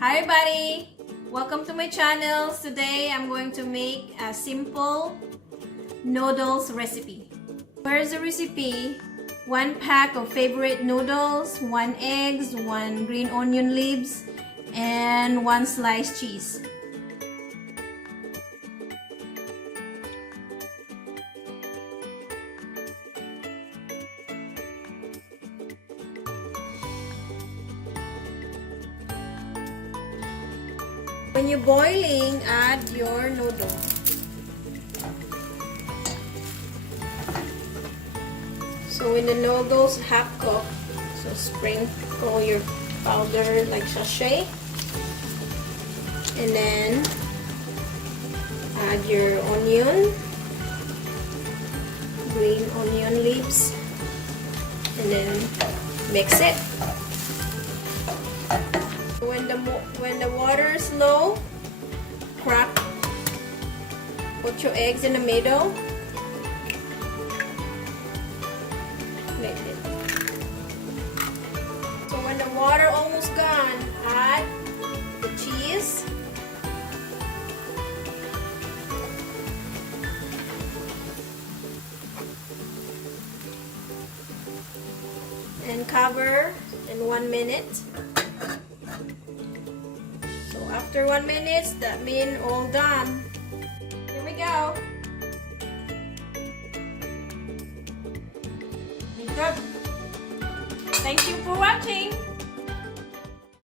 Hi everybody! Welcome to my channel. Today I'm going to make a simple noodles recipe. Here's the recipe. 1 pack of favorite noodles, 1 eggs, 1 green onion leaves, and 1 sliced cheese. When you're boiling, add your noodle. So when the noodles half cooked, so sprinkle your powder like sachet, and then add your onion, green onion leaves, and then mix it. When the water is low, crack. Put your eggs in the middle. Mix it. So when the water almost gone, add the cheese. And cover in 1 minute. So after 1 minute, that means all done. Here we go. Good. Thank you for watching.